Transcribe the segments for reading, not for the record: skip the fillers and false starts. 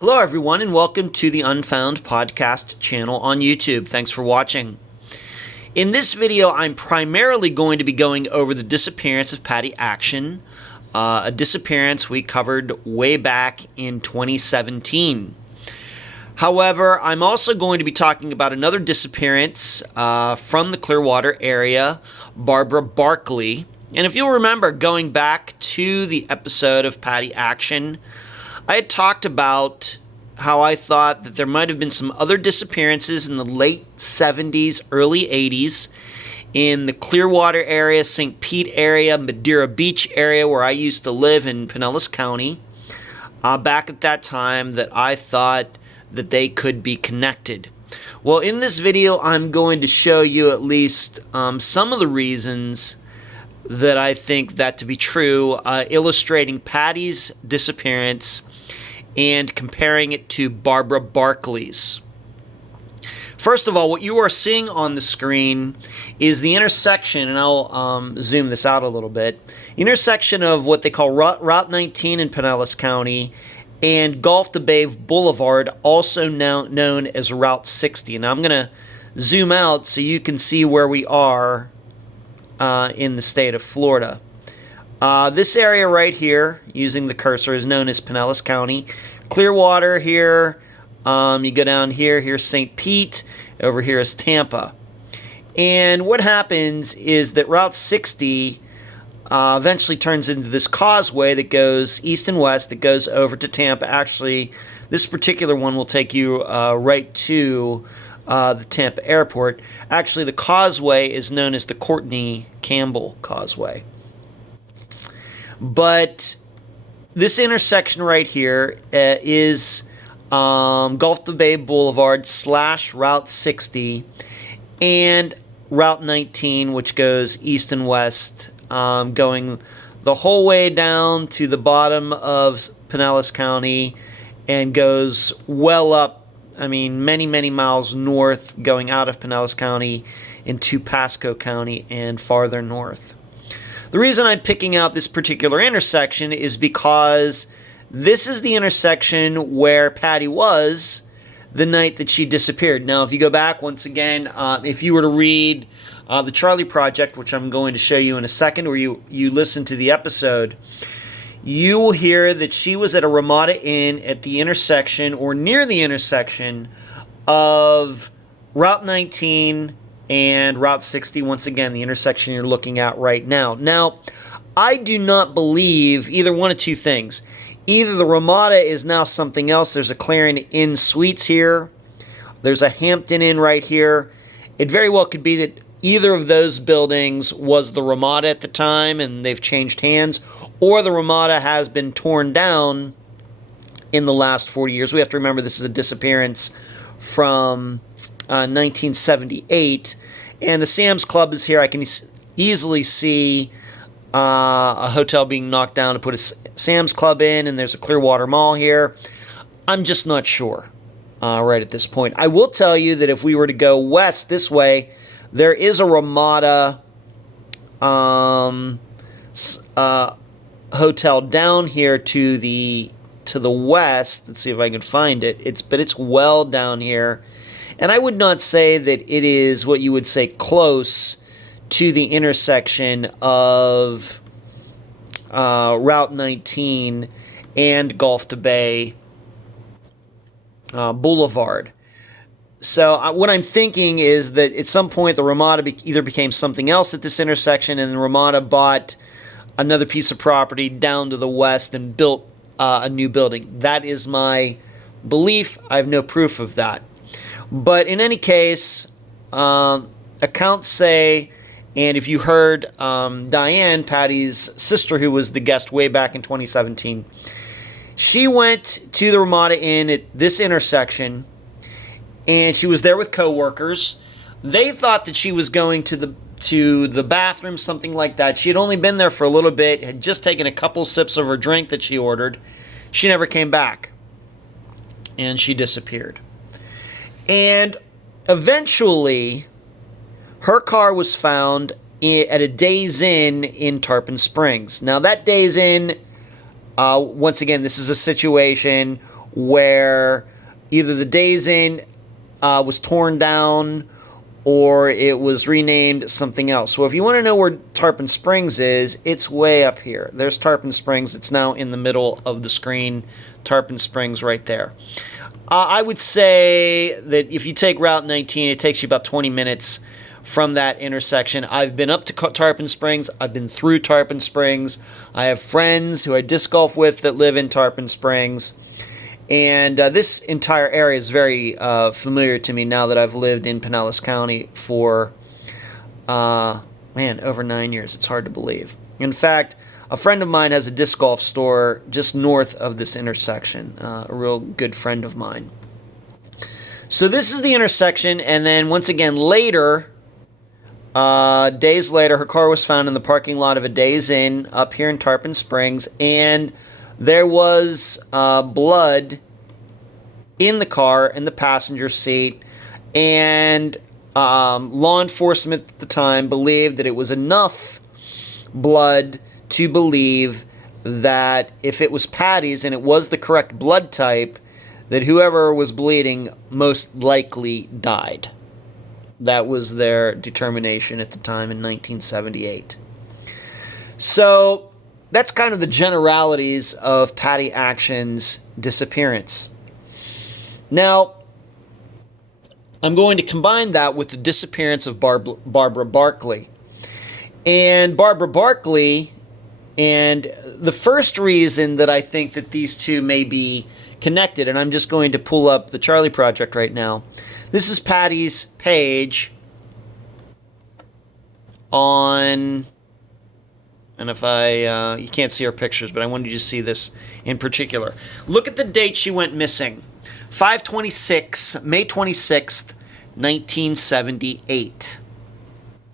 Hello, everyone, and welcome to the Unfound podcast channel on YouTube. Thanks for watching. In this video, I'm primarily going to be going over the disappearance of Patty Action, a disappearance we covered way back in 2017. However, I'm also going to be talking about another disappearance from the Clearwater area, Barbara Barkley. And if you'll remember, going back to the episode of Patty Action, I had talked about how I thought that there might have been some other disappearances in the late 70s, early 80s in the Clearwater area, St. Pete area, Madeira Beach area where I used to live in Pinellas County. Back at that time that I thought that they could be connected. Well, in this video, I'm going to show you at least some of the reasons that I think that to be true, illustrating Patty's disappearance and comparing it to Barbara Barkley's. First of all, what you are seeing on the screen is the intersection, and I'll zoom this out a little bit, intersection of what they call Route 19 in Pinellas County and Gulf to Bay Boulevard, also now known as Route 60. Now I'm going to zoom out so you can see where we are in the state of Florida. This area right here, using the cursor, is known as Pinellas County. Clearwater here, you go down here, here's St. Pete, over here is Tampa. And what happens is that Route 60 eventually turns into this causeway that goes east and west, that goes over to Tampa. Actually, this particular one will take you right to the Tampa airport. Actually, the causeway is known as the Courtney Campbell Causeway. But this intersection right here is Gulf to Bay Boulevard / Route 60 and Route 19, which goes east and west, going the whole way down to the bottom of Pinellas County and goes well up, I mean, many, many miles north, going out of Pinellas County into Pasco County and farther north. The reason I'm picking out this particular intersection is because this is the intersection where Patty was the night that she disappeared. Now, if you go back once again, if you were to read the Charlie Project, which I'm going to show you in a second, or you listen to the episode, you will hear that she was at a Ramada Inn at the intersection or near the intersection of Route 19 and Route 60, once again, the intersection you're looking at right now. Now, I do not believe either one of two things. Either the Ramada is now something else. There's a Clarion Inn Suites here. There's a Hampton Inn right here. It very well could be that either of those buildings was the Ramada at the time and they've changed hands, or the Ramada has been torn down in the last 40 years. We have to remember this is a disappearance from 1978, and the Sam's Club is here. I can easily see a hotel being knocked down to put a Sam's Club in, and there's a Clearwater Mall here. I'm just not sure right at this point. I will tell you that if we were to go west this way, there is a Ramada hotel down here to the west. Let's see if I can find it. But it's well down here. And I would not say that it is what you would say close to the intersection of Route 19 and Gulf to Bay Boulevard. So what I'm thinking is that at some point the Ramada either became something else at this intersection, and the Ramada bought another piece of property down to the west and built a new building. That is my belief. I have no proof of that. But in any case, accounts say, and if you heard Diane, Patty's sister, who was the guest way back in 2017, she went to the Ramada Inn at this intersection, and she was there with coworkers. They thought that she was going to the bathroom, something like that. She had only been there for a little bit, had just taken a couple sips of her drink that she ordered. She never came back, and she disappeared. And eventually, her car was found at a Days Inn in Tarpon Springs. Now, that Days Inn, once again, this is a situation where either the Days Inn was torn down or it was renamed something else. So if you want to know where Tarpon Springs is, it's way up here. There's Tarpon Springs. It's now in the middle of the screen. Tarpon Springs right there. I would say that if you take Route 19, it takes you about 20 minutes from that intersection. I've been up to Tarpon Springs. I've been through Tarpon Springs. I have friends who I disc golf with that live in Tarpon Springs. And this entire area is very familiar to me now that I've lived in Pinellas County for, over 9 years. It's hard to believe. In fact, a friend of mine has a disc golf store just north of this intersection, a real good friend of mine. So this is the intersection, and then once again later, days later, her car was found in the parking lot of a Days Inn up here in Tarpon Springs, and there was blood in the car, in the passenger seat, and law enforcement at the time believed that it was enough blood to believe that if it was Patty's and it was the correct blood type, that whoever was bleeding most likely died. That was their determination at the time in 1978. So that's kind of the generalities of Patty Action's disappearance. Now, I'm going to combine that with the disappearance of Barbara Barkley. And Barbara Barkley, and the first reason that I think that these two may be connected, and I'm just going to pull up the Charlie Project right now. This is Patty's page on... And if you can't see her pictures, but I wanted you to see this in particular. Look at the date she went missing. 5/26, May 26th, 1978.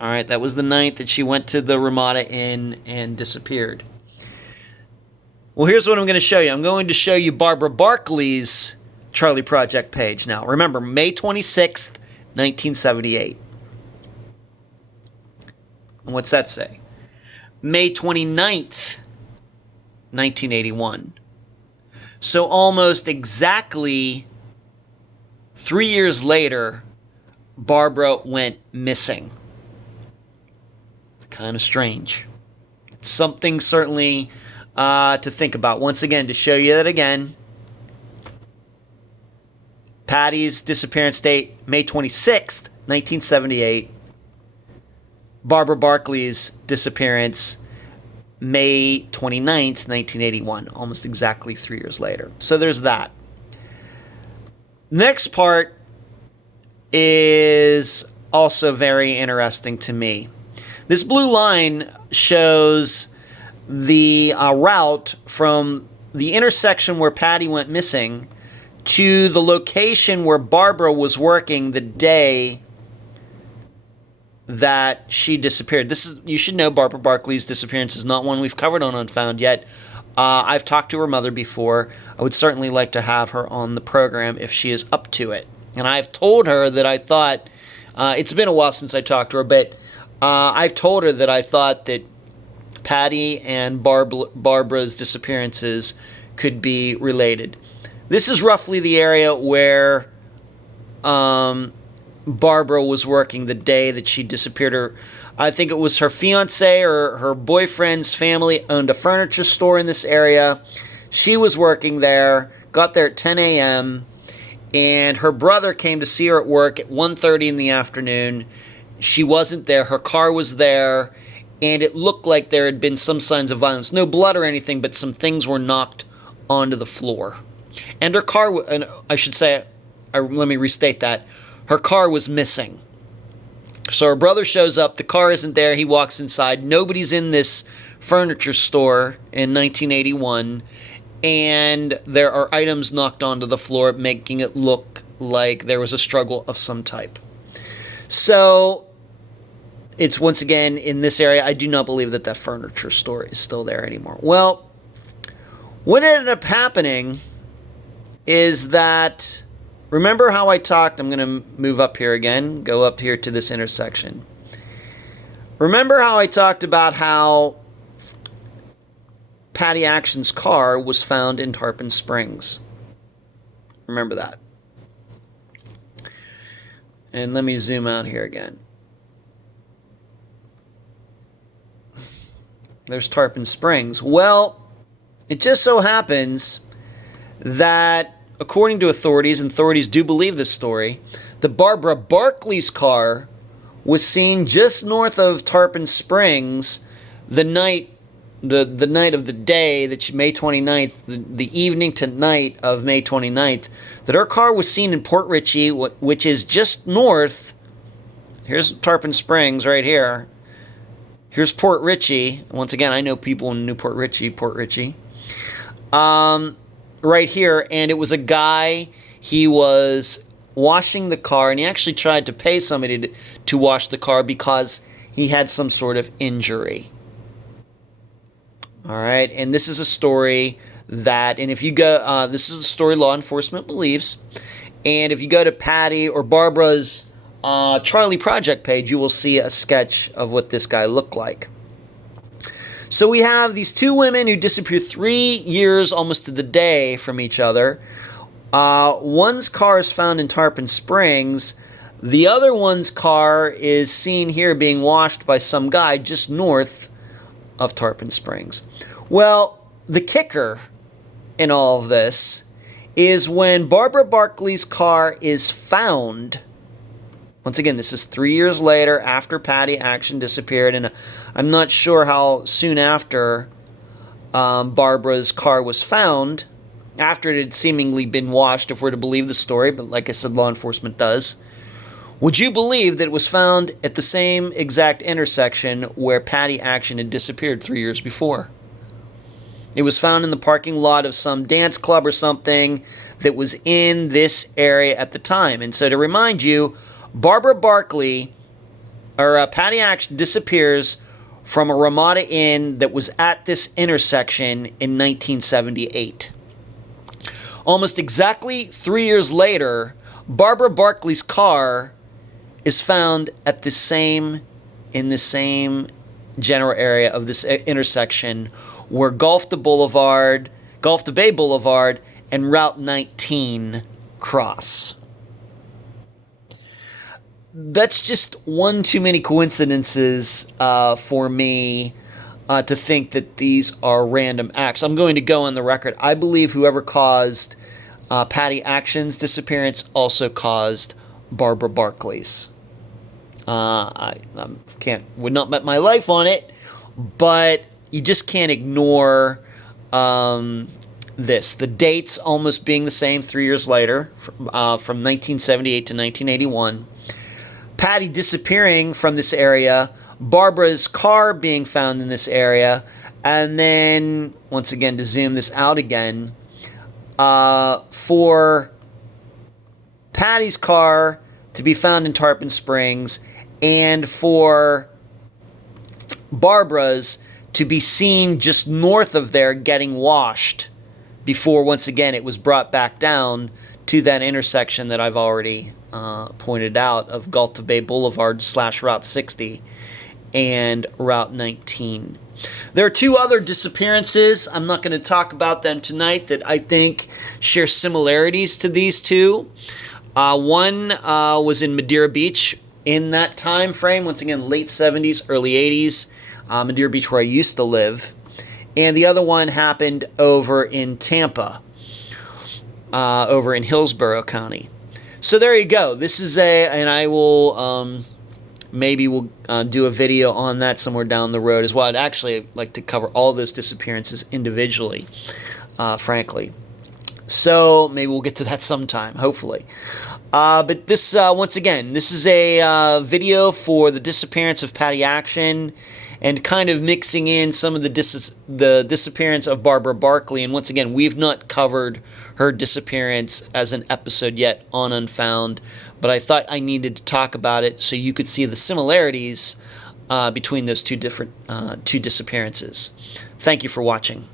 All right, that was the night that she went to the Ramada Inn and disappeared. Well, here's what I'm going to show you. I'm going to show you Barbara Barkley's Charlie Project page now. Remember, May 26th, 1978. And what's that say? May 29th, 1981. So almost exactly 3 years later, Barbara went missing. Kind of strange. It's something certainly to think about. Once again, to show you that again, Patty's disappearance date, May 26th, 1978. Barbara Barkley's disappearance, May 29th, 1981, almost exactly 3 years later. So there's that. Next part is also very interesting to me. This blue line shows the route from the intersection where Patty went missing to the location where Barbara was working the day that she disappeared. This is, you should know, Barbara Barkley's disappearance is not one we've covered on Unfound yet. I've talked to her mother before. I would certainly like to have her on the program if she is up to it. And I've told her that I thought, it's been a while since I talked to her, but I've told her that I thought that Patty and Barbara's disappearances could be related. This is roughly the area where Barbara was working the day that she disappeared. I think it was her fiance or her boyfriend's family owned a furniture store in this area. She was working there, got there at 10 a.m., and her brother came to see her at work at 1:30 in the afternoon. She wasn't there. Her car was there, and it looked like there had been some signs of violence. No blood or anything, but some things were knocked onto the floor. And her car, and I should say, let me restate that. Her car was missing. So her brother shows up. The car isn't there. He walks inside. Nobody's in this furniture store in 1981. And there are items knocked onto the floor, making it look like there was a struggle of some type. So it's once again in this area. I do not believe that that furniture store is still there anymore. Well, what ended up happening is that, remember how I talked, I'm going to move up here again, go up here to this intersection. Remember how I talked about how Patty Action's car was found in Tarpon Springs. Remember that. And let me zoom out here again. There's Tarpon Springs. Well, it just so happens that, according to authorities, and authorities do believe this story, the Barbara Barkley's car was seen just north of Tarpon Springs the night of the day, that May 29th, the evening to night of May 29th, that her car was seen in Port Richey, which is just north. Here's Tarpon Springs right here. Here's Port Richey. Once again, I know people in Newport Richey, Port Richey. Right here, and it was a guy, he was washing the car, and he actually tried to pay somebody to wash the car because he had some sort of injury. All right, and this is a story that, and if you go, this is a story law enforcement believes, and if you go to Patty or Barbara's Charlie Project page, you will see a sketch of what this guy looked like. So we have these two women who disappear 3 years almost to the day from each other. One's car is found in Tarpon Springs. The other one's car is seen here being washed by some guy just north of Tarpon Springs. Well, the kicker in all of this is when Barbara Barkley's car is found. Once again, this is 3 years later after Patty Action disappeared, and I'm not sure how soon after Barbara's car was found, after it had seemingly been washed, if we're to believe the story, but like I said, law enforcement does. Would you believe that it was found at the same exact intersection where Patty Action had disappeared 3 years before? It was found in the parking lot of some dance club or something that was in this area at the time. And so to remind you, Barbara Barkley, or Patty Action, disappears from a Ramada Inn that was at this intersection in 1978. Almost exactly 3 years later, Barbara Barkley's car is found at in the same general area of this intersection where Gulf to Bay Boulevard, and Route 19 cross. That's just one too many coincidences for me to think that these are random acts. I'm going to go on the record. I believe whoever caused Patty Action's disappearance also caused Barbara Barkley's. I would not bet my life on it, but you just can't ignore this. The dates almost being the same 3 years later, from 1978 to 1981. Patty disappearing from this area, Barbara's car being found in this area, and then, once again, to zoom this out again, for Patty's car to be found in Tarpon Springs, and for Barbara's to be seen just north of there getting washed before, once again, it was brought back down to that intersection that I've already pointed out of Gulf to Bay Boulevard / Route 60 and Route 19. There are two other disappearances. I'm not going to talk about them tonight that I think share similarities to these two. One was in Madeira Beach in that time frame, once again, late 70s, early 80s, Madeira Beach where I used to live. And the other one happened over in Tampa, over in Hillsborough County. So there you go. This is and I will, maybe we'll do a video on that somewhere down the road as well. I'd actually like to cover all those disappearances individually, frankly. So maybe we'll get to that sometime, hopefully. But this, once again, this is a video for the disappearance of Patty Action, and kind of mixing in some of the disappearance of Barbara Barkley. And once again, we've not covered her disappearance as an episode yet on Unfound, but I thought I needed to talk about it so you could see the similarities between those two disappearances. Thank you for watching.